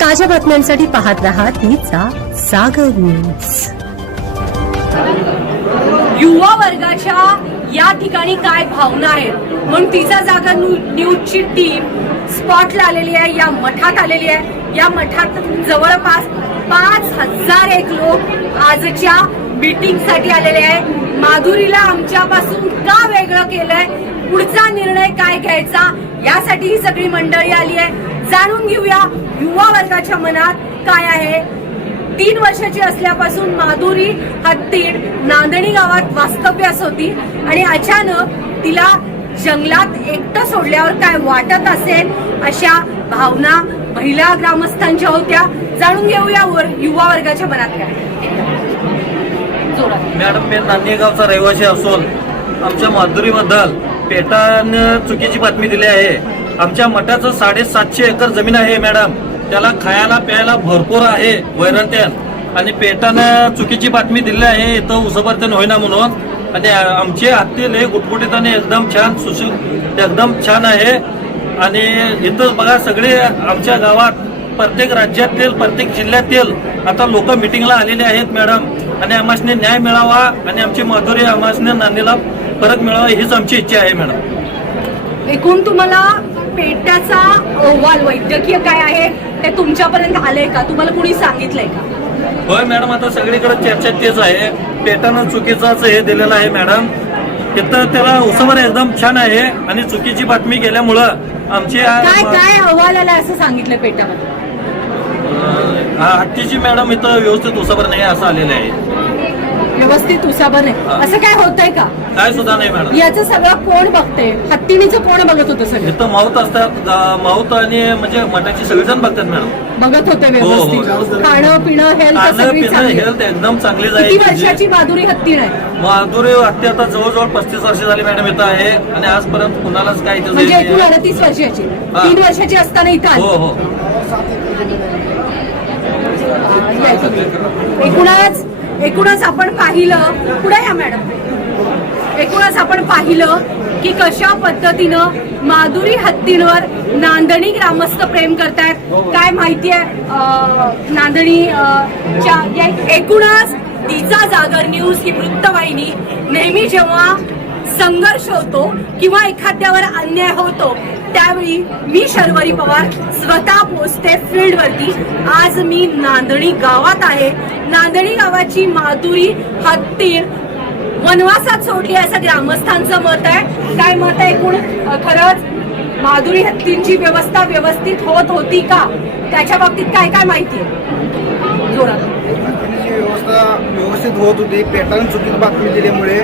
ताज्या बातम्यांसाठी पाहत रहा तिचा सागर न्यूज युवा वर्गाच्या या ठिकाणी काय भावना आहेत? म्हणून तिचा जागा न्यू- न्यूजची टीम स्पॉटला आलेली आहे या मठात आलेली आहे. या मठात जवळपास पाच हजार एक लोक आजच्या मिटिंगसाठी आलेले आहे. माधुरीला आमच्यापासून का वेगळं केलंय? पुढचा निर्णय काय घ्यायचा? यासाठी ही सगळी मंडळी आली आहे. जाणून घेऊया युवा वर्गाच्या मनात काय आहे. तीन वर्षाची असल्यापासून माधुरी हत्तीड नांदणी गावात वास्तव्यास होती आणि अचानक तिला जंगलात एकटं सोडल्यावर काय वाटत असेल अशा भावना महिला ग्रामस्थांच्या होत्या. जाणून घेऊया वर- युवा वर्गाच्या मनात काय मॅडम मी नांदेगावचा रहिवासी असून आमच्या माधुरीबद्दल पेटानं चुकीची बातमी दिली आहे. आमच्या मठाचं साडेसातशे एकर जमीन आहे मॅडम. त्याला खायला प्यायला भरपूर आहे वैरंत्यान आणि पेटानं चुकीची बातमी दिली आहे इथं उसबर्तन होईना म्हणून. आणि आमचे हत्ती लय गुटगुटीत आणि एकदम छान सुशु एकदम छान आहे. आणि इथं बघा सगळे आमच्या गावात प्रत्येक राज्यातील प्रत्येक जिल्ह्यातील आता लोक मिटिंगला आलेले आहेत मॅडम. आणि आम्हासने न्याय मिळावा आणि आमची माधुरी आम्हासने नांदीला परत मिळावा हीच आमची इच्छा आहे मॅडम. एकूण तुम्हाला पेट्याचा अहवाल वैद्यकीय काय आहे? ते तुमच्यापर्यंत आलंय का? तुम्हाला कुणी सांगितलंय का? होय मॅडम आता सगळीकडे चर्चा तेच आहे. पेटानं चुकीचाच हे दिलेलं आहे मॅडम. तिथं त्याला उसवर एकदम छान आहे आणि चुकीची बातमी गेल्यामुळं आमची आ- काय काय अहवाल आला असं सांगितलं पेटामध्ये? अं, हा, हत्तीची मॅडम इथं व्यवस्थित उसवर नाही असं आलेलं आहे. व्यवस्थित उसाबर हा. नाही असं काय होतंय का काय सुद्धा नाही मॅडम याचं सगळं कोण बघते हत्तीनीचं कोण बघत होतं सगळं इथं माऊत असतात गा- माऊत आणि म्हणजे मठाची सगळेजण बघतात मॅडम बघत होते हो, हो. व्यवस्थित खाणं पिणं हेल्थ खाणं सगळी पिणं चांगली. हेल्थ एकदम किती आहे वर्षाची माधुरी हत्ती नाही माधुरी हत्या आता जवळजवळ पस्तीस वर्ष झाली मॅडम इथं आहे आणि आजपर्यंत कुणालाच काय इथं म्हणजे एकूण. अडतीस वर्षाची हा. तीन वर्षाची असताना इथं आली. हो हो हा. एकूणच एकूणच आपण पाहिलं पुढे या मॅडम? एकूणच आपण पाहिलं की कशा पद्धतीनं माधुरी हत्तींवर नांदणी ग्रामस्थ प्रेम करतायत. काय माहिती आहे नांदणी च्या या एकूणच तिचा जागर न्यूज ही वृत्तवाहिनी नेहमी जेव्हा संघर्ष होतो किंवा एखाद्यावर अन्याय होतो त्यावेळी मी शर्वरी पवार स्वतः पोचते फील्डवरती. आज मी नांदणी गावात आहे. नांदणी गावाची माधुरी हत्तीर वनवासात सोडली असं ग्रामस्थांचं मत आहे. काय मत आहे एकूण? खरंच माधुरी हत्तींची व्यवस्था व्यवस्थित होत होती का? त्याच्या बाबतीत काय काय माहिती आहे? जोरात. व्यवस्था व्यवस्थित होत होती. पेटाने चुकीची बातमी दिल्यामुळे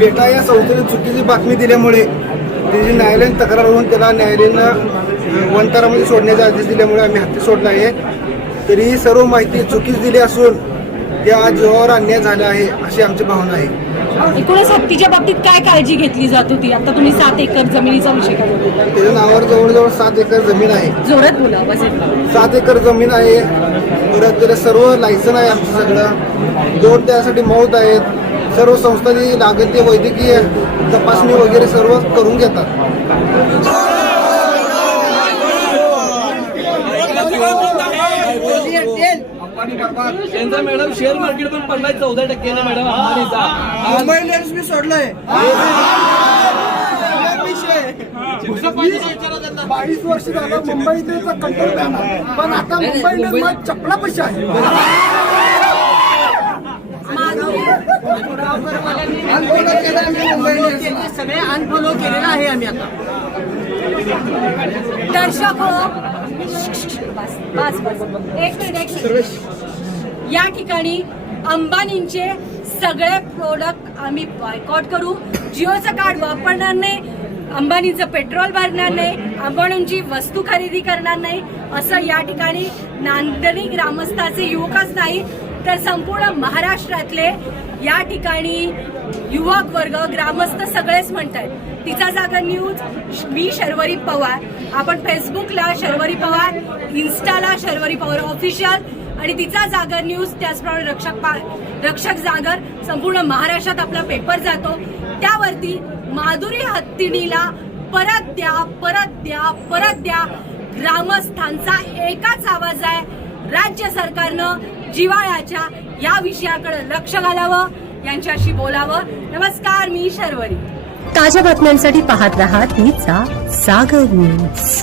पेटा या संस्थेने चुकीची बातमी दिल्यामुळे त्याची न्यायालयीन तक्रार होऊन त्याला न्यायालयानं वनतरामध्ये सोडण्याचा आदेश दिल्यामुळे आम्ही हत्ती सोडला आहे. तरी ही सर्व माहिती चुकीच दिली असून त्या जीवावर अन्याय झाला आहे अशी आमची भावना आहे. एकूणच हत्तीच्या बाबतीत काय काळजी घेतली जात होती? आता तुम्ही सात एकर जमिनीचा विषय त्याच्या नावावर जवळजवळ सात एकर जमीन आहे. जोरात बोला सात एकर जमीन आहे. परत त्याला सर्व लायसन आहे आमचं सगळं. दोन त्यासाठी मौत आहेत. सर्व संस्थांनी लागत ते वैद्यकीय तपासणी वगैरे सर्व करून घेतात. त्यांचा मॅडम शेअर मार्केट पण पडलाय चौदा टक्क्याने मॅडम मुंबई इंडियन्स मी सोडलंय. बावीस वर्ष झालं मुंबई इंडियन्सचा कंट्रोल पण आता मुंबई इंडियन्स चपला पैसे आहे अनफॉलो केलं आम्ही मुंबई इंडियन्सला. सगळे अनफॉलो केलेलं आहे आम्ही आता. दर्शक हो. बस बस बस. या ठिकाणी अंबानींचे सगळे प्रोडक्ट आम्ही बॉयकॉट करू. जिओचं कार्ड वापरणार नाही अंबानीचं पेट्रोल भरणार नाही अंबानींची वस्तू खरेदी करणार नाही. असं या ठिकाणी नांदणी ग्रामस्थाचे युवकच नाही तर संपूर्ण महाराष्ट्रातले या ठिकाणी युवक वर्ग ग्रामस्थ सगळेच म्हणतात तिचा जागा न्यूज मी शर्वरी पवार. आपण फेसबुकला शर्वरी पवार इन्स्टाला शर्वरी पवार ऑफिशियल आणि तिचा जागर न्यूज त्याचप्रमाणे रक्षक पा- रक्षक जागर. संपूर्ण महाराष्ट्रात आपला पेपर जातो. त्यावरती माधुरी हत्तीनीला परत द्या परत द्या परत द्या. ग्रामस्थांचा एकाच आवाज आहे. राज्य सरकारनं जिवाळ्याच्या या विषयाकडे लक्ष घालावं यांच्याशी बोलावं. नमस्कार मी शर्वरी. ताज्या बातम्यांसाठी पाहत राहा तिचा सागर न्यूज